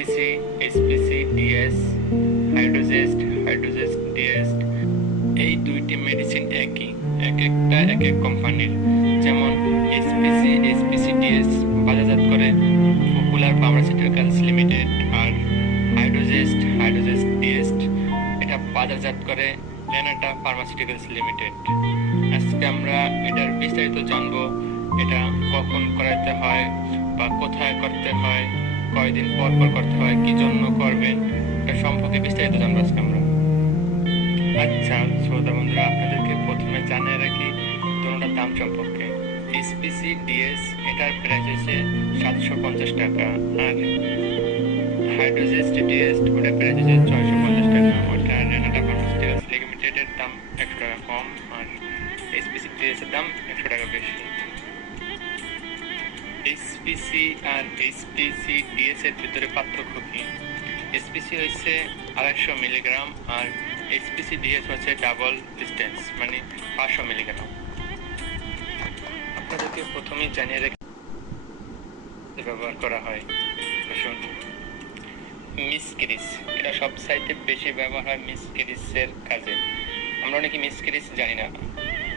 SPC, SPC DS, হাইড্রোজেস্ট DS, এই দুইটি medicine একই, এক একটা এক এক কোম্পানির। যেমন এসপিসি ডিএস বাজারজাত করে পপুলার ফার্মাসিউটিক্যালস লিমিটেড, আর হাইড্রোজেস্ট ডিএস এটা বাজারজাত করে লেনাটা ফার্মাসিউটিক্যালস লিমিটেড। আজকে আমরা এটার বিস্তারিত জানবো, এটা কখন করাতে হয় বা কোথায় করতে হয়, কয়দিন পর পর করতে হয়, কি জন্য করবেন, এটা সম্পর্কে বিস্তারিত জানবো আজকে আমরা। আচ্ছা শ্রোতা বন্ধুরা, আপনাদেরকে প্রথমে জানিয়ে রাখি দুটোটার দাম সম্পর্কে। এসপিসি ডিএস এটার প্রাইস হচ্ছে 750 টাকা, আর হাইড্রোজেস্ট ডিএস ওটার প্রাইস হচ্ছে 650 টাকা। ওটা রেনাটা ফার্মাসিউটিক্যালস লিমিটেডের দাম 100 টাকা কম, আর এসপিসি ডিএস এর দাম 100 টাকা বেশি। এসপিসি আর এসপিসি ডিএস এর ভিতরে পার্থক্য কি? এসপিসি হচ্ছে 250 মিলিগ্রাম, আর এসপিসি ডিএস হচ্ছে ডাবল ডিস্টেন্স মানে 500 মিলিগ্রাম। আপনাদেরকে প্রথমেই জানিয়ে রেখে ব্যবহার করা হয় মিসক্রিস, এটা সবচাইতে বেশি ব্যবহার হয় মিসক্রিসের কাজে। আমরা অনেকে মিসক্রিস জানি না।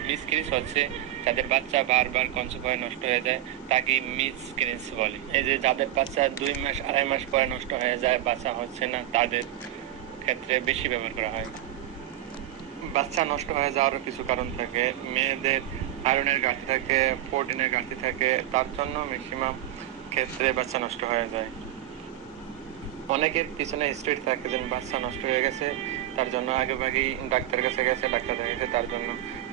মিসক্রিস হচ্ছে যাদের বাচ্চা বারবার কনসেপ্ট হয়ে নষ্ট হয়ে যায় তাকে মিসক্রিস বলে। এই যে যাদের বাচ্চা 2 মাস 2.5 মাস পরে নষ্ট হয়ে যায়, বাচ্চা হচ্ছে না, তাদের ক্ষেত্রে বেশি ব্যবহার করা হয়। বাচ্চা নষ্ট হয়ে যাওয়ারও কিছু কারণ থাকে। মেয়েদের আয়রনের ঘাটতি থাকে, প্রোটিনের ঘাটতি থাকে, তার জন্য ম্যাক্সিমাম ক্ষেত্রে বাচ্চা নষ্ট হয়ে যায়। অনেকের পিছনে হিস্ট্রি থাকে যে বাচ্চা নষ্ট হয়ে গেছে, তার জন্য আগেভাগেই ডাক্তারের কাছে গেছে, ডাক্তার দেখেছে, তার জন্য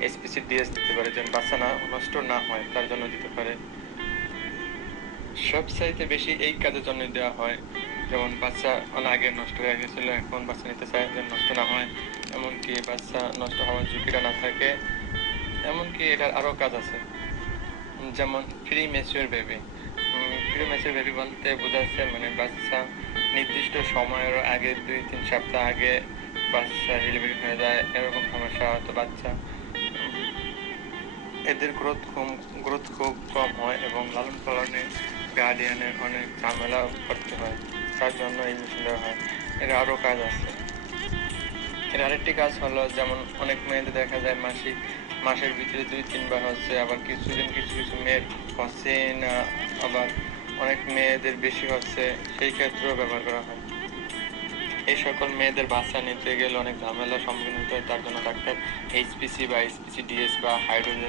এসপিসি ডিএস দিতে পারে, যেন বাচ্চা নষ্ট না হয় তার জন্য দিতে পারে। সবচাইতে বেশি এই কাজের জন্য দেওয়া হয়, যেমন বাচ্চা অনেক আগে নষ্ট হয়ে গেছিল, এখন বাচ্চা নিতে চায় যেন নষ্ট না হয়, এমনকি বাচ্চা নষ্ট হওয়ার ঝুঁকিটা না থাকে। এমনকি এটার আরও কাজ আছে, যেমন প্রি ম্যাচিওর বেবি বলতে বোঝাচ্ছে মানে বাচ্চা নির্দিষ্ট সময়ের আগে 2-3 সপ্তাহ আগে বাচ্চা ডেলিভারি হয়ে যায়, এরকম সমস্যা হয়তো বাচ্চা এদের গ্রোথ খুব কম হয় এবং লালন পালনে গার্ডিয়ানের অনেক ঝামেলা করতে হয়, তার জন্য এই মেশিন দেওয়া হয়। এর আরও কাজ আছে। এর আরেকটি কাজ হলো, যেমন অনেক মেয়েদের দেখা যায় মাসের ভিতরে 2-3 বার হচ্ছে, আবার কিছু মেয়ের হচ্ছে না, আবার অনেক মেয়েদের বেশি হচ্ছে, সেই ক্ষেত্রেও ব্যবহার করা হয়। এই সকল মেয়েদের বাচ্চা নিতে গেলে অনেক ঝামেলার সম্মুখীন হতে হয়, তার জন্য ডাক্তার এইচপিসি বা এসপিসি ডিএস বা হাইড্রোজেন